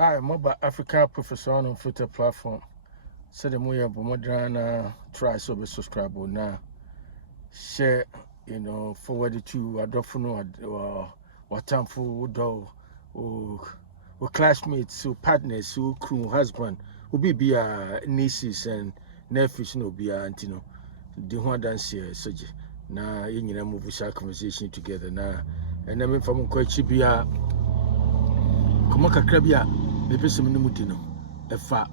Hi, I'm about Africa Professor on Twitter platform. Said the Manhyia Palace try so subscribe now. Share, forward it to Otumfuo, Otumfuo, or classmates, who partners, who crew, husband, who be nieces and nephews, no be antino. The one dance here, so now in move our conversation together now. And then from Kochibia, Komaka Krabia, the person in the mutino, a fa.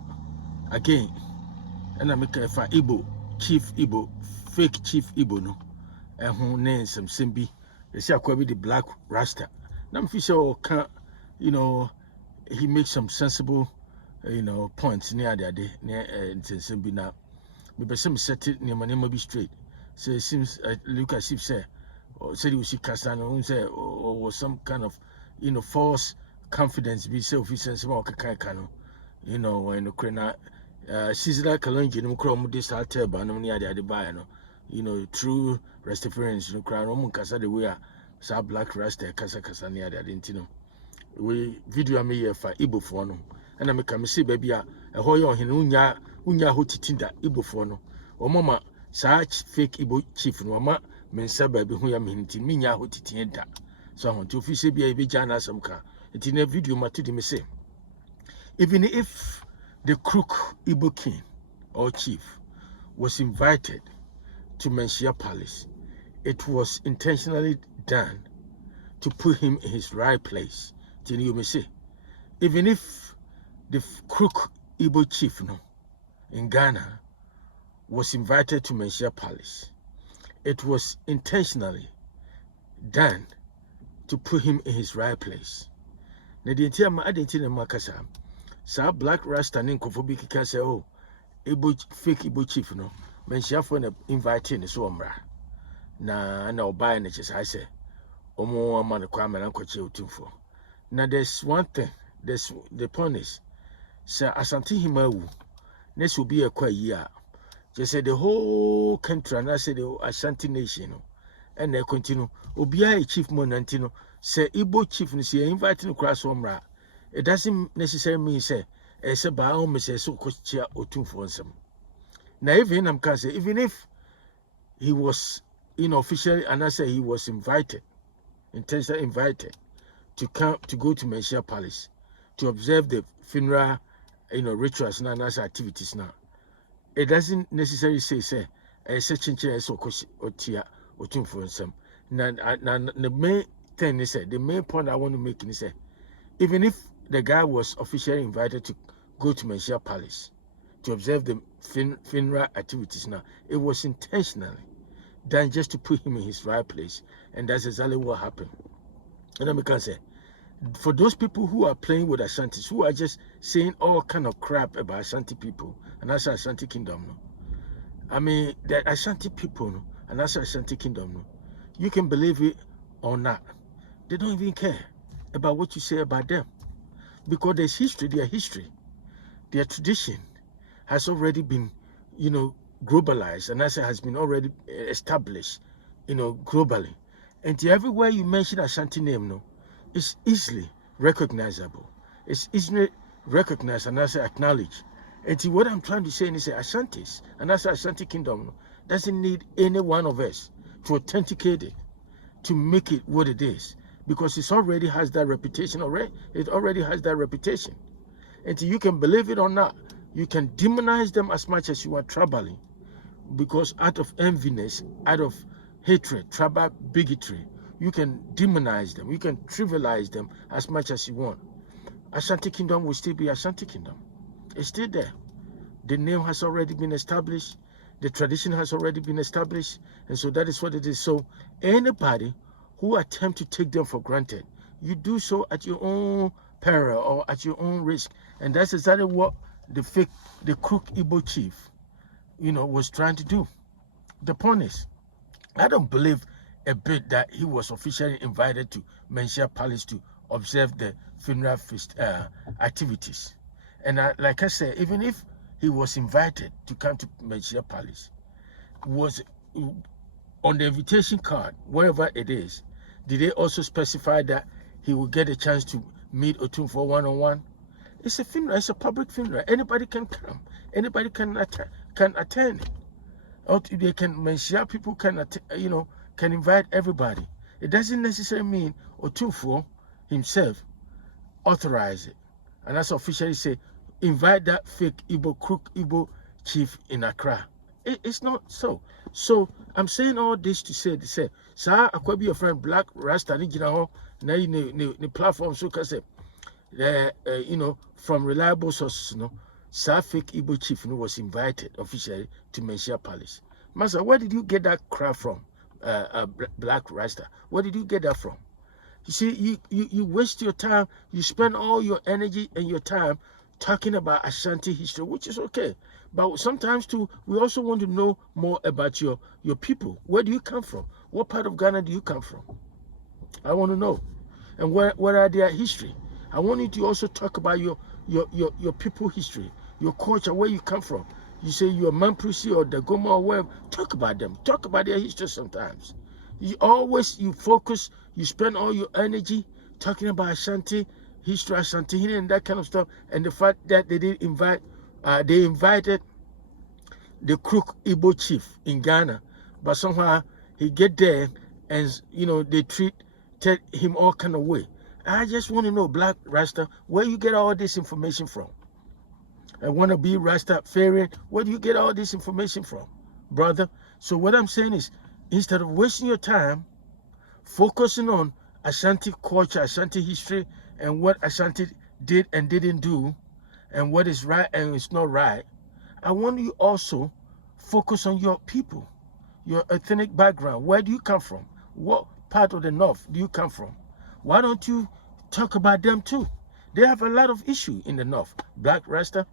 Again, and I make a Igbo Chief Igbo, fake Chief Igbo no, and who names some Simbi. They say I could be the Blakk Rasta. Now official can, he makes some sensible, points near the day near Simbi now. But some set it near my name be straight. So it seems look as if say, or said he was Casano, say, or was some kind of, false confidence be self-sensible or kakano, when the crana. Caesar Kalonji, no chrome this alter, but no near the buyer, true Rastafarians, no crown, Casa de Wea, Sa Blakk Rasta, Casa near the Adentino. We video me here for Igbo Fono, and I make a see baby a hoyo hinunya, unya hotitinda Igbo Fono, or Mama, such fake Igbo chief, no ma, mensa baby who am hinting, minya hotitinda. So I want to officially be a vijana some car. It's in a video, Matudi me say. Even if the CROOK IGBO king or chief was invited to Manhyia Palace, it was intentionally done to put him in his right place. Then you may say, even if the CROOK IGBO chief in Ghana was invited to Manhyia Palace, it was intentionally done to put him in his right place. Now the entire Makasa. Sa Blakk Rasta Ninkofobiki can say, oh, fake Igbo chief, Manhyia for inviting so na buy just I say, Omo man the Kwame and Kochi Otumfuo. Now there's one thing, there's the point is, Sir Asante Himawu, this will be a quite year. Just say the whole country, and I say the Ashanti nation, and they continue, Obia chief Monantino, say Igbo chief, say inviting across Omra. It doesn't necessarily mean say a by all Mrs. So Kochia Otumfuo some. Now even even if he was officially and I say he was invited, intentionally invited to come to go to Manhyia Palace to observe the funeral rituals and other activities now. It doesn't necessarily say a such a so Kochia Otumfuo some. Now the main thing is the main point I want to make is even if the guy was officially invited to go to Manhyia Palace to observe the funeral activities now, it was intentionally done just to put him in his right place. And that's exactly what happened. And I can say, for those people who are playing with Ashantis, who are just saying all kind of crap about Ashanti people, and that's Ashanti Kingdom, I mean, the Ashanti people, and that's Ashanti Kingdom, you can believe it or not. They don't even care about what you say about them. Because there's history, their tradition has already been, globalized, and as it has been already established, globally. And everywhere you mention Ashanti name, it's easily recognizable. It's easily recognized and as acknowledged. And what I'm trying to say is Ashantis, and as Ashanti Kingdom, doesn't need any one of us to authenticate it, to make it what it is. Because it already has that reputation already. It already has that reputation. And you can believe it or not, you can demonize them as much as you are troubling. Because out of enviness, out of hatred, tribal bigotry, you can demonize them. You can trivialize them as much as you want. Ashanti Kingdom will still be Ashanti Kingdom. It's still there. The name has already been established. The tradition has already been established. And so that is what it is. So anybody who attempt to take them for granted, you do so at your own peril or at your own risk. And that's exactly what the CROOK IGBO chief, was trying to do. The point is, I don't believe a bit that he was officially invited to Manhyia Palace to observe the funeral feast activities. And like I said, even if he was invited to come to Manhyia Palace, was on the invitation card, wherever it is, did they also specify that he will get a chance to meet Otumfuo one-on-one? It's a funeral. It's a public funeral. Anybody can come. Anybody can attend. Or they can Manhyia people can can invite everybody. It doesn't necessarily mean Otumfuo himself authorize it. And that's officially say invite that fake CROOK IGBO chief in Accra. It's not so. So I'm saying all this to say, sir, I could be your friend Blakk Rasta, the platform so can say, from reliable sources, sir, fake CROOK chief was invited officially to Manhyia Palace. Master, where did you get that crap from, Blakk Rasta? Where did you get that from? You see, you waste your time. You spend all your energy and your time talking about Ashanti history, which is okay. But sometimes too, we also want to know more about your people. Where do you come from? What part of Ghana do you come from? I want to know. And what are their history? I want you to also talk about your people history, your culture, where you come from. You say you're Mampusi or Dagoma or wherever. Talk about them. Talk about their history sometimes. You focus, you spend all your energy talking about Ashanti history, Ashanti and that kind of stuff, and the fact that they did invite, they invited the CROOK IGBO chief in Ghana, but somehow he get there and they treated him all kind of way. I just want to know, Blakk Rasta, where you get all this information from? I want to be Rastafarian. Where do you get all this information from, brother? So what I'm saying is, instead of wasting your time focusing on Ashanti culture, Ashanti history, and what Ashanti did and didn't do, and what is right and is not right, I want you also focus on your people, your ethnic background. Where do you come from? What part of the North do you come from? Why don't you talk about them too? They have a lot of issue in the North. Blakk Rasta,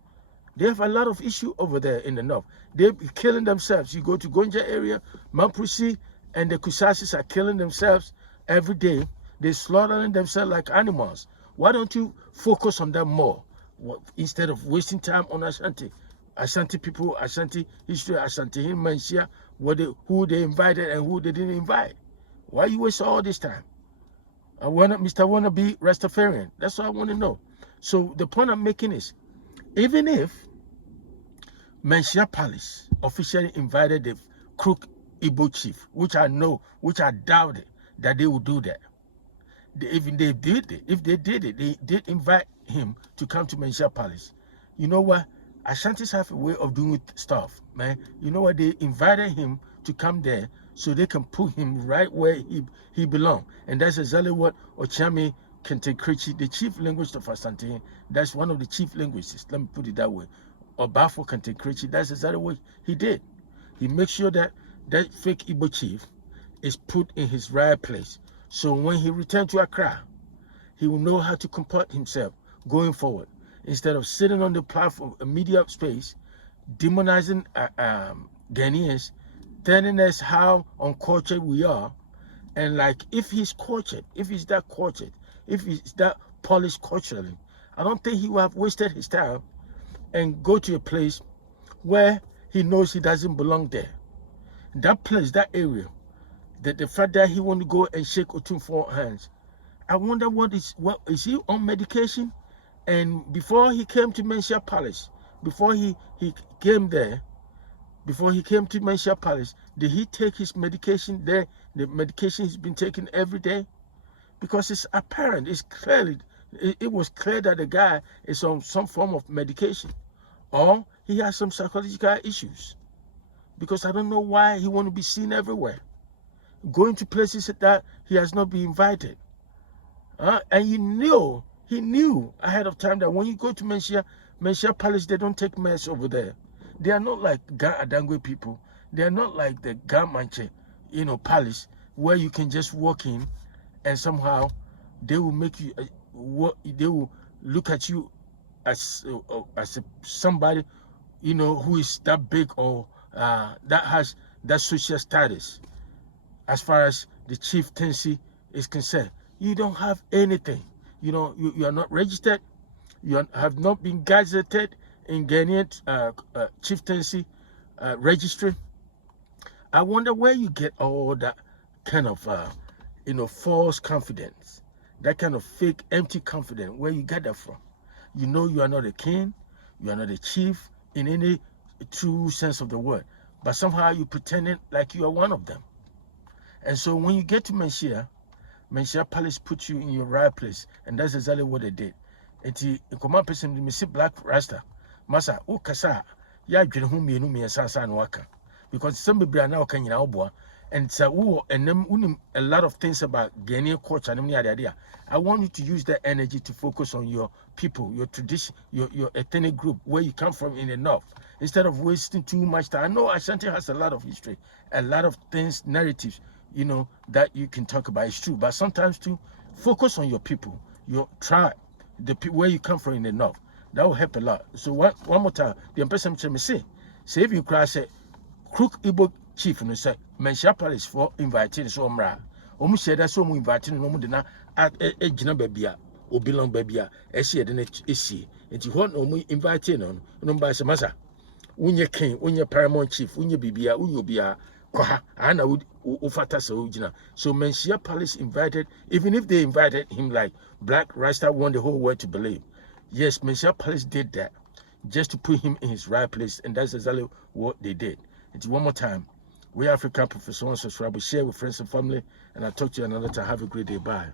they have a lot of issue over there in the North. They're killing themselves. You go to Gonja area, Mampusi, and the Kusasis are killing themselves every day. They're slaughtering themselves like animals. Why don't you focus on them more instead of wasting time on Ashanti? Ashanti people, Ashanti history, Ashanti Manhyia, who they invited and who they didn't invite. Why you waste all this time? Mr. Wanna be Rastafarian. That's what I want to know. So the point I'm making is, even if Manhyia Palace officially invited the CROOK IGBO chief, which I doubt it, that they would do that. If they did it, they did invite him to come to Manhyia Palace. You know what? Ashantis have a way of doing stuff, man. You know what? They invited him to come there so they can put him right where he belongs. And that's exactly what Ochame Kentekrechi, the chief linguist of Asante, that's one of the chief linguists, let me put it that way, Obafo Kentekrechi, that's exactly what he did. He makes sure that that fake Igbo chief is put in his right place. So when he returns to Accra, he will know how to comport himself going forward. Instead of sitting on the platform, media space, demonizing Ghanaians, telling us how uncultured we are, and like if he's cultured, if he's that cultured, if he's that polished culturally, I don't think he would have wasted his time and go to a place where he knows he doesn't belong there. That place, that area, the fact that he want to go and shake Otumfuo hands, I wonder what is he on medication? And before he came to Manhyia Palace, before he came there, before he came to Manhyia Palace, did he take his medication there? The medication he's been taking every day? Because it's apparent, it was clear that the guy is on some form of medication, or he has some psychological issues. Because I don't know why he want to be seen everywhere, going to places that he has not been invited. And he knew ahead of time that when you go to Manhyia Palace, they don't take mess over there. They are not like Adangwe people. They are not like the Gamanche, palace, where you can just walk in and somehow they will make you, they will look at you as somebody, who is that big or that has that social status. As far as the chieftaincy is concerned, you don't have anything. You are not registered. You have not been gazetted in Ghanaian chieftaincy registry. I wonder where you get all that kind of false confidence, that kind of fake, empty confidence, where you get that from. you know you are not a king, you are not a chief in any true sense of the word, but somehow you pretending like you are one of them. And so when you get to Manhyia Palace put you in your right place, and that's exactly what they did. And the command person, me see Blakk Rasta, Masa, o kasa, ya dwene ho mienu miensa no aka. Because some people now can you and so and them a lot of things about Ghanaian culture and idea. I want you to use that energy to focus on your people, your tradition, your ethnic group, where you come from in the north, instead of wasting too much time. I know Ashanti has a lot of history, a lot of things, narratives, you know, that you can talk about. It's true, but sometimes to focus on your people, your tribe, the where you come from in the north. That will help a lot. So one more time, the person me say if you cry say CROOK IGBO CHIEF no say Manhyia Palace for inviting so mra. Omu share that so mu inviting no mu de na gina babia obilon babia ehye de na ehye. Enti ho no mu inviting no ba se masa. Unye king, unye paramount chief, unye bibia, unye obia kwa ana ufata sa ujina. So Manhyia Palace invited, even if they invited him like Blakk Rasta want the whole world to believe. Yes, Manhyia Palace did that just to put him in his right place, and that's exactly what they did. And one more time, we African Professor, subscribe, share with friends and family, and I'll talk to you another time. Have a great day. Bye.